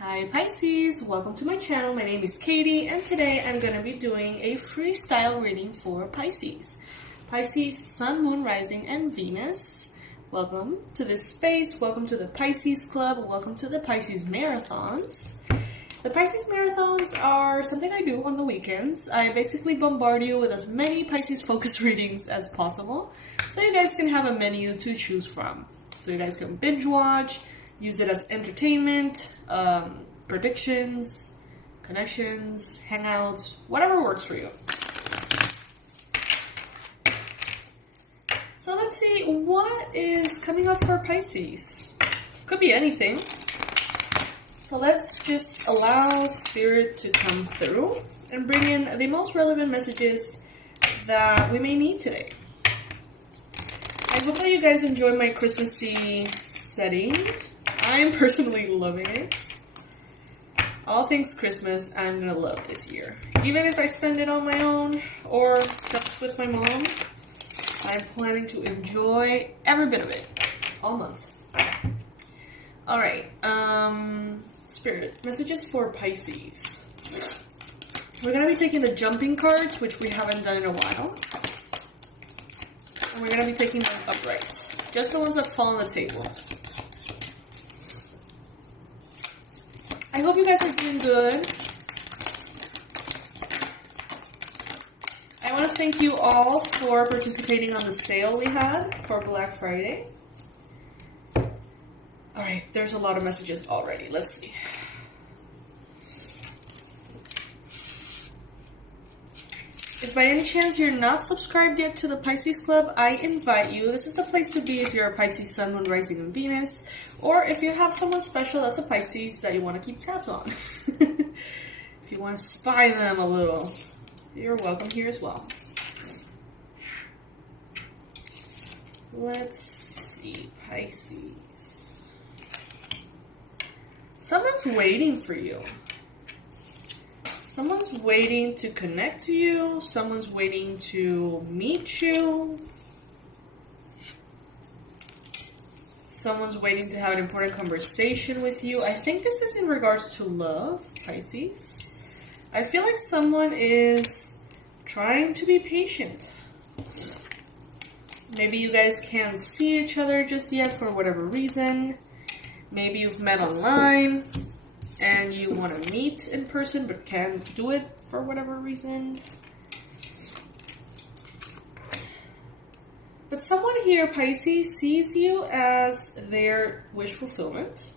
Hi Pisces, welcome to my channel. My name is Katie and today I'm going to be doing a freestyle reading for Pisces. Pisces, Sun, Moon, Rising, and Venus. Welcome to this space. Welcome to the Pisces Club. Welcome to the Pisces Marathons. The Pisces Marathons are something I do on the weekends. I basically bombard you with as many Pisces focus readings as possible so you guys can have a menu to choose from. So you guys can binge watch, use it as entertainment, predictions, connections, hangouts, whatever works for you. So let's see, what is coming up for Pisces? Could be anything. So let's just allow Spirit to come through and bring in the most relevant messages that we may need today. I hope that you guys enjoy my Christmassy setting. I'm personally loving it. All things Christmas, I'm gonna love this year. Even if I spend it on my own or just with my mom, I'm planning to enjoy every bit of it all month. Alright, Spirit, messages for Pisces. We're gonna be taking the jumping cards, which we haven't done in a while. And we're gonna be taking them upright. Just the ones that fall on the table. I hope you guys are doing good. I want to thank you all for participating on the sale we had for Black Friday. Alright, there's a lot of messages already. Let's see. If by any chance you're not subscribed yet to the Pisces Club, I invite you. This is the place to be if you're a Pisces Sun, Moon, Rising, and Venus. Or if you have someone special that's a Pisces that you want to keep tabs on. If you want to spy them a little, you're welcome here as well. Let's see, Pisces. Someone's waiting for you. Someone's waiting to connect to you. Someone's waiting to meet you. Someone's waiting to have an important conversation with you. I think this is in regards to love, Pisces. I feel like someone is trying to be patient. Maybe you guys can't see each other just yet for whatever reason. Maybe you've met online and you want to meet in person but can't do it for whatever reason. But someone here, Pisces, sees you as their wish fulfillment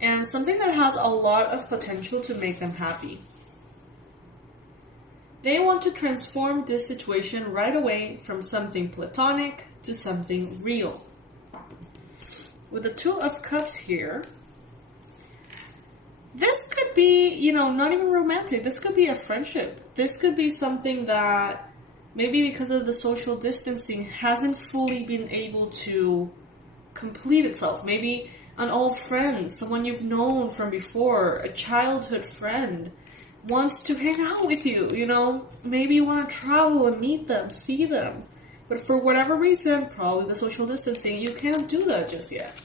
and something that has a lot of potential to make them happy. They want to transform this situation right away from something platonic to something real. With the Two of Cups here, this could be, not even romantic. This could be a friendship. This could be something that maybe because of the social distancing hasn't fully been able to complete itself. Maybe an old friend, someone you've known from before, a childhood friend, wants to hang out with you, Maybe you want to travel and meet them, see them. But for whatever reason, probably the social distancing, you can't do that just yet.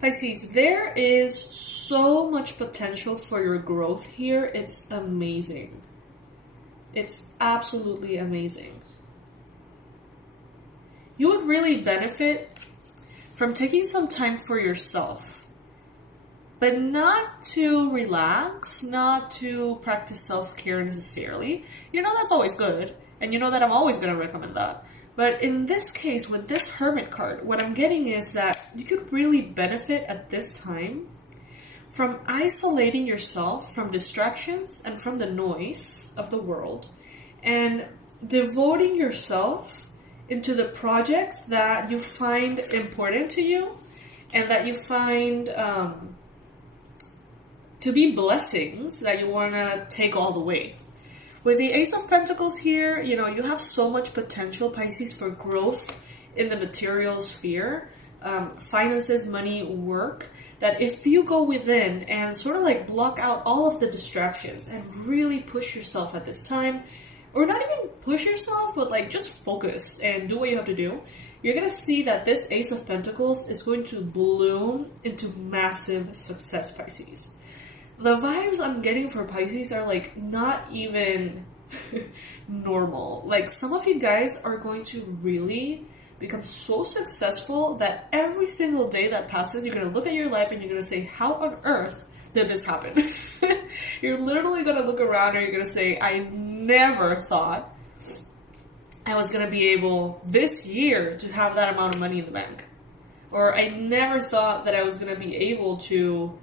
Pisces, there is so much potential for your growth here. It's amazing. It's absolutely amazing. You would really benefit from taking some time for yourself, but not to relax, not to practice self-care necessarily. That's always good, and that I'm always going to recommend that. But in this case, with this Hermit card, what I'm getting is that you could really benefit at this time from isolating yourself from distractions and from the noise of the world and devoting yourself into the projects that you find important to you and that you find to be blessings that you want to take all the way. With the Ace of Pentacles here, you have so much potential, Pisces, for growth in the material sphere, finances, money, work, that if you go within and sort of block out all of the distractions and really push yourself at this time, or not even push yourself, but just focus and do what you have to do, you're going to see that this Ace of Pentacles is going to bloom into massive success, Pisces. The vibes I'm getting for Pisces are like not even normal. Like some of you guys are going to really become so successful that every single day that passes, you're going to look at your life and you're going to say, how on earth did this happen? You're literally going to look around and you're going to say, I never thought I was going to be able this year to have that amount of money in the bank. Or I never thought that I was going to be able to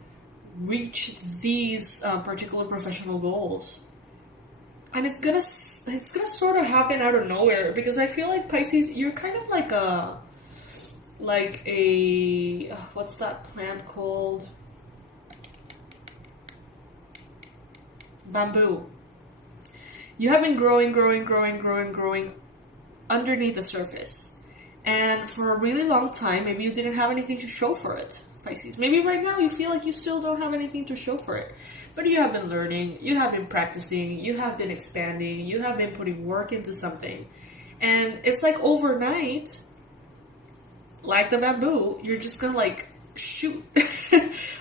reach these particular professional goals. And it's gonna sort of happen out of nowhere, because I feel like Pisces, you're kind of like a what's that plant called? Bamboo. You have been growing underneath the surface. And for a really long time, maybe you didn't have anything to show for it, Pisces. Maybe right now you feel like you still don't have anything to show for it. But you have been learning, you have been practicing, you have been expanding, you have been putting work into something. And it's like overnight, like the bamboo, you're just gonna like shoot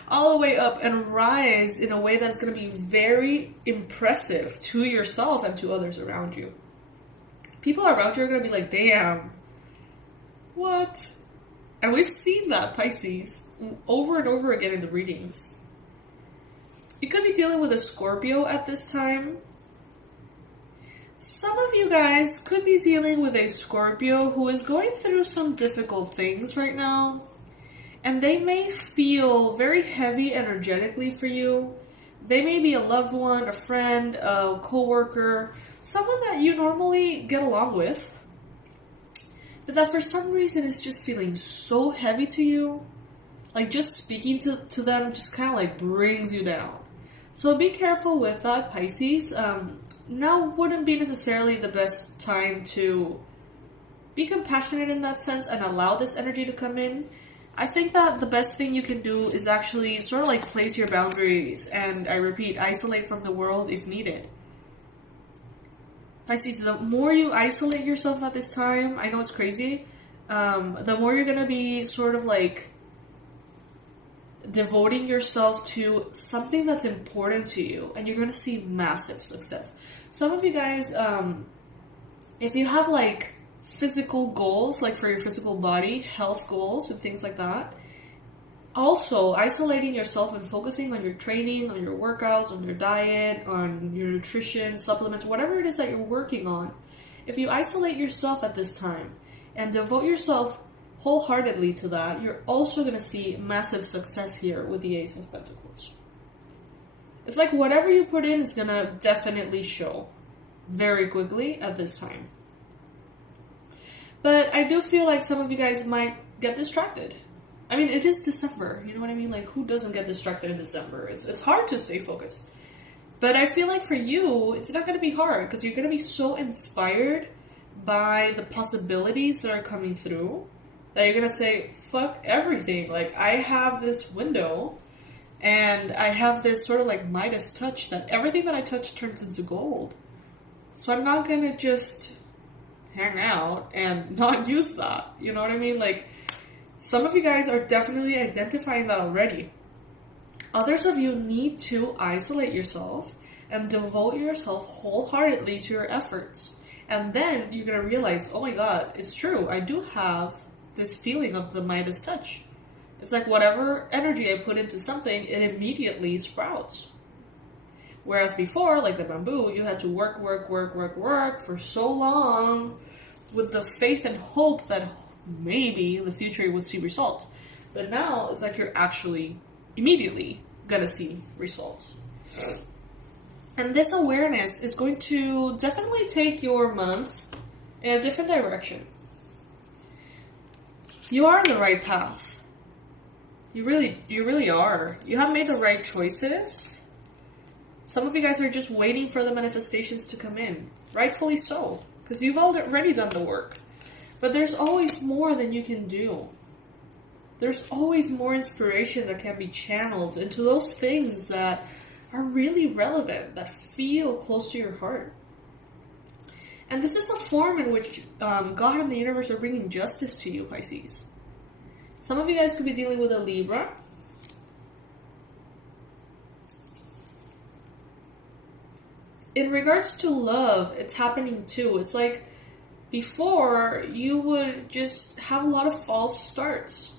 all the way up and rise in a way that's gonna be very impressive to yourself and to others around you. People around you are gonna be like, damn, what? And we've seen that, Pisces, over and over again in the readings. You could be dealing with a Scorpio at this time. Some of you guys could be dealing with a Scorpio who is going through some difficult things right now. And they may feel very heavy energetically for you. They may be a loved one, a friend, a co-worker, someone that you normally get along with. But that for some reason is just feeling so heavy to you. Like just speaking to them just kind of like brings you down. So be careful with that, Pisces. Now wouldn't be necessarily the best time to be compassionate in that sense and allow this energy to come in. I think that the best thing you can do is actually sort of like place your boundaries and, I repeat, isolate from the world if needed. Pisces, the more you isolate yourself at this time, I know it's crazy, the more you're going to be sort of like devoting yourself to something that's important to you, and you're going to see massive success. Some of you guys, if you have like physical goals, like for your physical body, health goals and things like that, also isolating yourself and focusing on your training, on your workouts, on your diet, on your nutrition, supplements, whatever it is that you're working on. If you isolate yourself at this time and devote yourself wholeheartedly to that, you're also going to see massive success here with the Ace of Pentacles. It's like whatever you put in is going to definitely show very quickly at this time. But I do feel like some of you guys might get distracted. I mean, it is December, you know what I mean? Like, who doesn't get distracted in December? It's hard to stay focused. But I feel like for you, it's not going to be hard, because you're going to be so inspired by the possibilities that are coming through that you're going to say, fuck everything. Like, I have this window, and I have this sort of like Midas touch that everything that I touch turns into gold. So I'm not going to just hang out and not use that. You know what I mean? Like, some of you guys are definitely identifying that already. Others of you need to isolate yourself and devote yourself wholeheartedly to your efforts. And then you're going to realize, oh my God, it's true. I do have this feeling of the Midas touch. It's like whatever energy I put into something, it immediately sprouts. Whereas before, like the bamboo, you had to work for so long with the faith and hope that maybe in the future you would see results. But now it's like you're actually immediately gonna see results. And this awareness is going to definitely take your month in a different direction. You are on the right path. You really are. You have made the right choices. Some of you guys are just waiting for the manifestations to come in. Rightfully so, because you've already done the work. But there's always more than you can do. There's always more inspiration that can be channeled into those things that are really relevant, that feel close to your heart. And this is a form in which God and the universe are bringing justice to you, Pisces. Some of you guys could be dealing with a Libra. In regards to love, it's happening too. It's like before, you would just have a lot of false starts.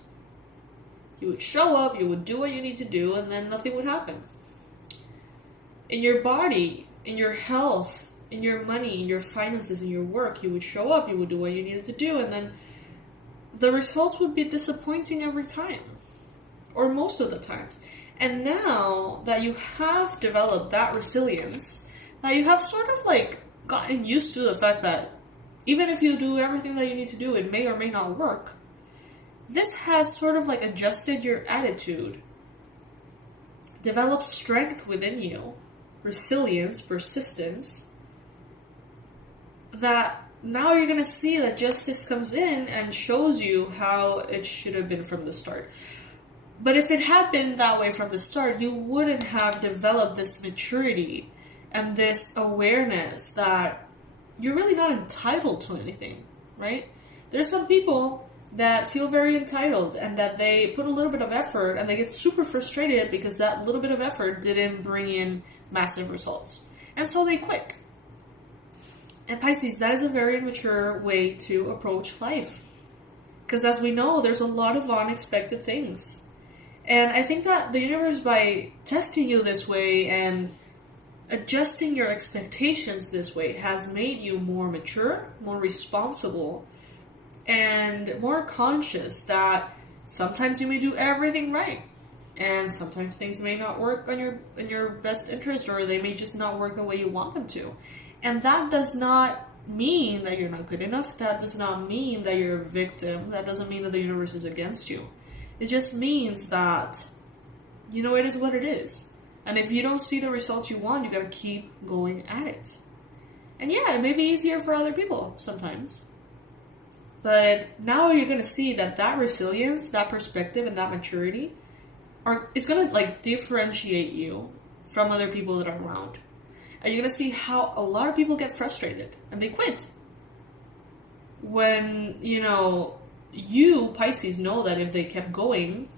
You would show up, you would do what you need to do, and then nothing would happen. In your body, in your health, in your money, in your finances, in your work, you would show up, you would do what you needed to do, and then the results would be disappointing every time. Or most of the times. And now that you have developed that resilience, that you have sort of like gotten used to the fact that even if you do everything that you need to do, it may or may not work. This has sort of like adjusted your attitude, developed strength within you, resilience, persistence, that now you're going to see that justice comes in and shows you how it should have been from the start. But if it had been that way from the start, you wouldn't have developed this maturity and this awareness that you're really not entitled to anything, right? There's some people that feel very entitled and that they put a little bit of effort and they get super frustrated because that little bit of effort didn't bring in massive results. And so they quit. And Pisces, that is a very immature way to approach life. Because as we know, there's a lot of unexpected things. And I think that the universe, by testing you this way and adjusting your expectations this way, has made you more mature, more responsible, and more conscious that sometimes you may do everything right. And sometimes things may not work in your best interest, or they may just not work the way you want them to. And that does not mean that you're not good enough. That does not mean that you're a victim. That doesn't mean that the universe is against you. It just means that, it is what it is. And if you don't see the results you want, you gotta keep going at it. And yeah, it may be easier for other people sometimes. But now you're gonna see that resilience, that perspective, and that maturity is gonna differentiate you from other people that are around. And you're gonna see how a lot of people get frustrated and they quit. When, you, Pisces, know that if they kept going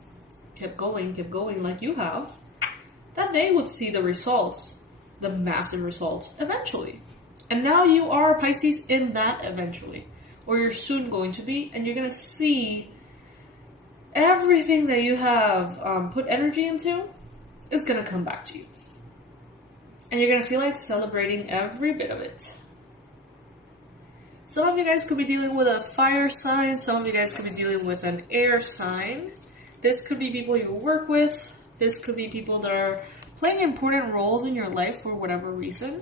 like you have, that they would see the results, the massive results, eventually. And now you are, Pisces, in that eventually. Or you're soon going to be, and you're going to see everything that you have put energy into is going to come back to you. And you're going to feel like celebrating every bit of it. Some of you guys could be dealing with a fire sign. Some of you guys could be dealing with an air sign. This could be people you work with. This could be people that are playing important roles in your life for whatever reason.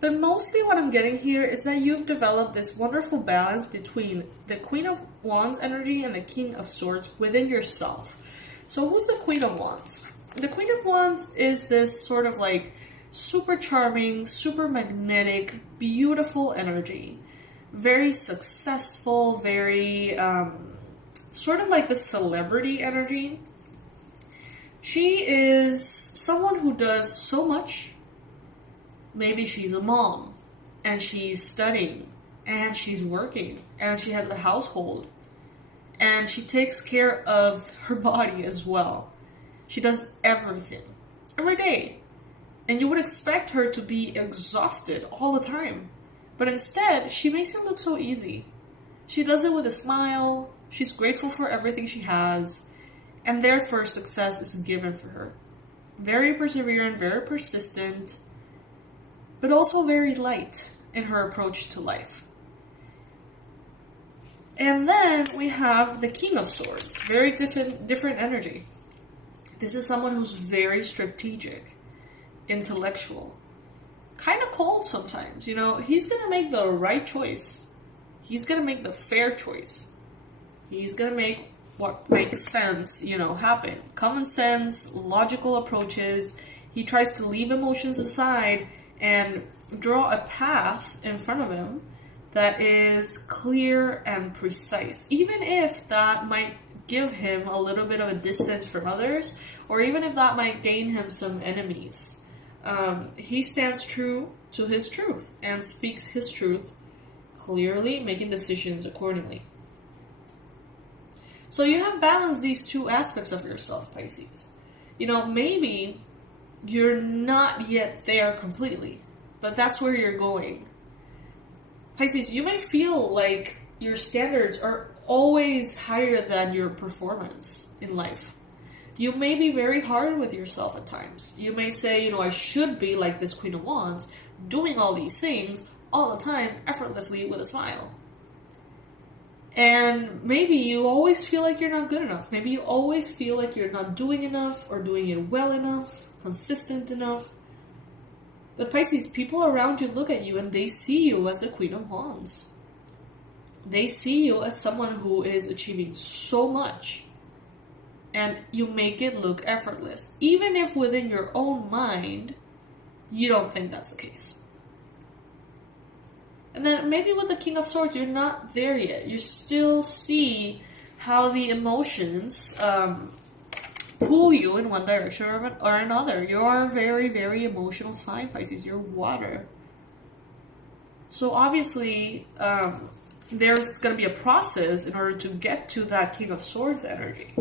But mostly what I'm getting here is that you've developed this wonderful balance between the Queen of Wands energy and the King of Swords within yourself. So who's the Queen of Wands? The Queen of Wands is this sort of super charming, super magnetic, beautiful energy. Very successful, very sort of like the celebrity energy. She is someone who does so much. Maybe she's a mom, and she's studying, and she's working, and she has a household, and she takes care of her body as well. She does everything, every day. And you would expect her to be exhausted all the time. But instead, she makes it look so easy. She does it with a smile, she's grateful for everything she has, and therefore success is given for her. Very perseverant, very persistent, but also very light in her approach to life. And then we have the King of Swords, very different energy. This is someone who's very strategic, intellectual, kind of cold sometimes. He's going to make the right choice. He's going to make the fair choice. He's going to make what makes sense, happen. Common sense, logical approaches. He tries to leave emotions aside and draw a path in front of him that is clear and precise. Even if that might give him a little bit of a distance from others, or even if that might gain him some enemies. He stands true to his truth and speaks his truth clearly, making decisions accordingly. So you have balanced these two aspects of yourself, Pisces. You know, maybe you're not yet there completely, but that's where you're going. Pisces, you may feel like your standards are always higher than your performance in life. You may be very hard with yourself at times. You may say, you know, I should be like this Queen of Wands, doing all these things all the time, effortlessly, with a smile. And maybe you always feel like you're not good enough. Maybe you always feel like you're not doing enough or doing it well enough, consistent enough. But Pisces, people around you look at you and they see you as a Queen of Wands. They see you as someone who is achieving so much. And you make it look effortless. Even if within your own mind, you don't think that's the case. And then maybe with the King of Swords, you're not there yet. You still see how the emotions pull you in one direction or another. You're a very, very emotional sign, Pisces. You're water. So obviously, there's going to be a process in order to get to that King of Swords energy.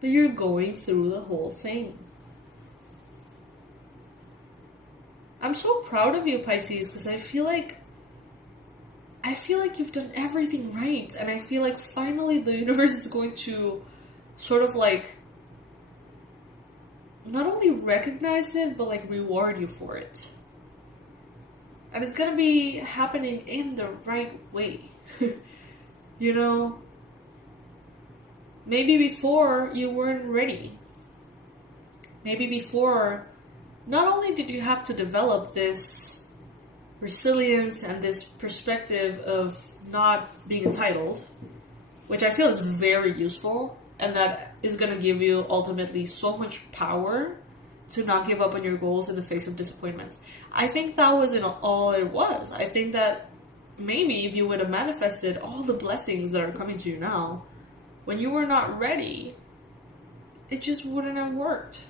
But you're going through the whole thing. I'm so proud of you, Pisces, because I feel like you've done everything right, and I feel like finally the universe is going to sort of like not only recognize it, but like reward you for it. And it's gonna be happening in the right way. You know, maybe before you weren't ready. Maybe before, not only did you have to develop this resilience and this perspective of not being entitled, which I feel is very useful, and that is going to give you ultimately so much power to not give up on your goals in the face of disappointments. I think that wasn't all it was. I think that maybe if you would have manifested all the blessings that are coming to you now, when you were not ready, it just wouldn't have worked.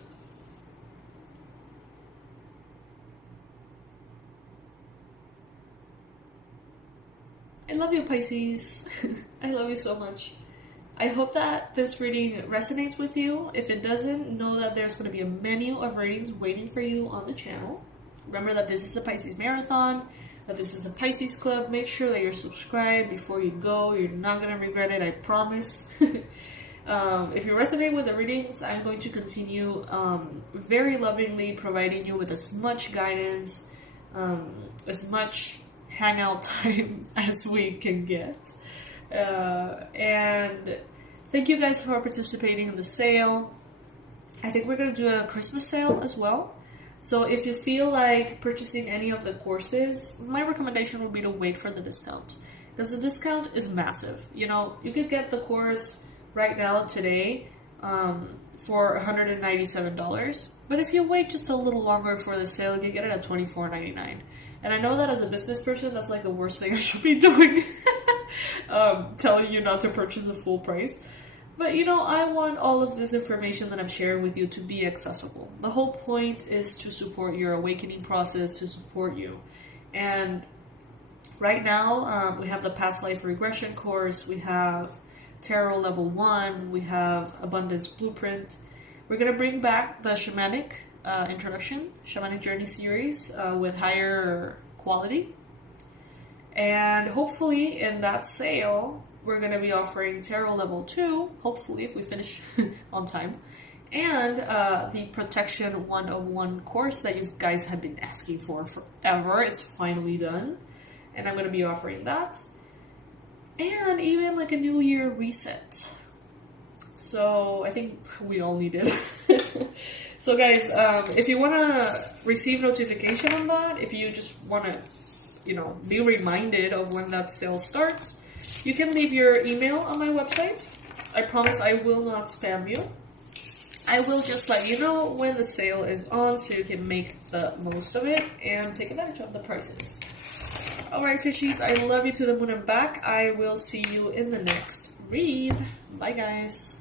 I love you, Pisces. I love you so much. I hope that this reading resonates with you. If it doesn't, know that there's going to be a menu of readings waiting for you on the channel. Remember that this is the Pisces Marathon, that this is a Pisces Club. Make sure that you're subscribed before you go. You're not going to regret it, I promise. If you resonate with the readings, I'm going to continue very lovingly providing you with as much guidance, as much hangout time as we can get. And thank you guys for participating in the sale. I think we're going to do a Christmas sale as well. So if you feel like purchasing any of the courses, my recommendation would be to wait for the discount. Because the discount is massive. You know, you could get the course right now today for $197. But if you wait just a little longer for the sale, you can get it at $24.99. And I know that as a business person, that's like the worst thing I should be doing. Telling you not to purchase the full price. But you know, I want all of this information that I'm sharing with you to be accessible. The whole point is to support your awakening process, to support you. And right now, we have the Past Life Regression course, we have Tarot Level 1, we have Abundance Blueprint. We're going to bring back the Shamanic introduction, Shamanic Journey series with higher quality. And hopefully in that sale, we're going to be offering Tarot Level 2, hopefully if we finish on time, and the Protection 101 course that you guys have been asking for forever. It's finally done, and I'm going to be offering that. And even like a New Year reset. So I think we all need it. So guys, if you want to receive notification on that, if you just want to, you know, be reminded of when that sale starts, you can leave your email on my website. I promise I will not spam you. I will just let you know when the sale is on so you can make the most of it and take advantage of the prices. Alright, fishies, I love you to the moon and back. I will see you in the next read. Bye, guys.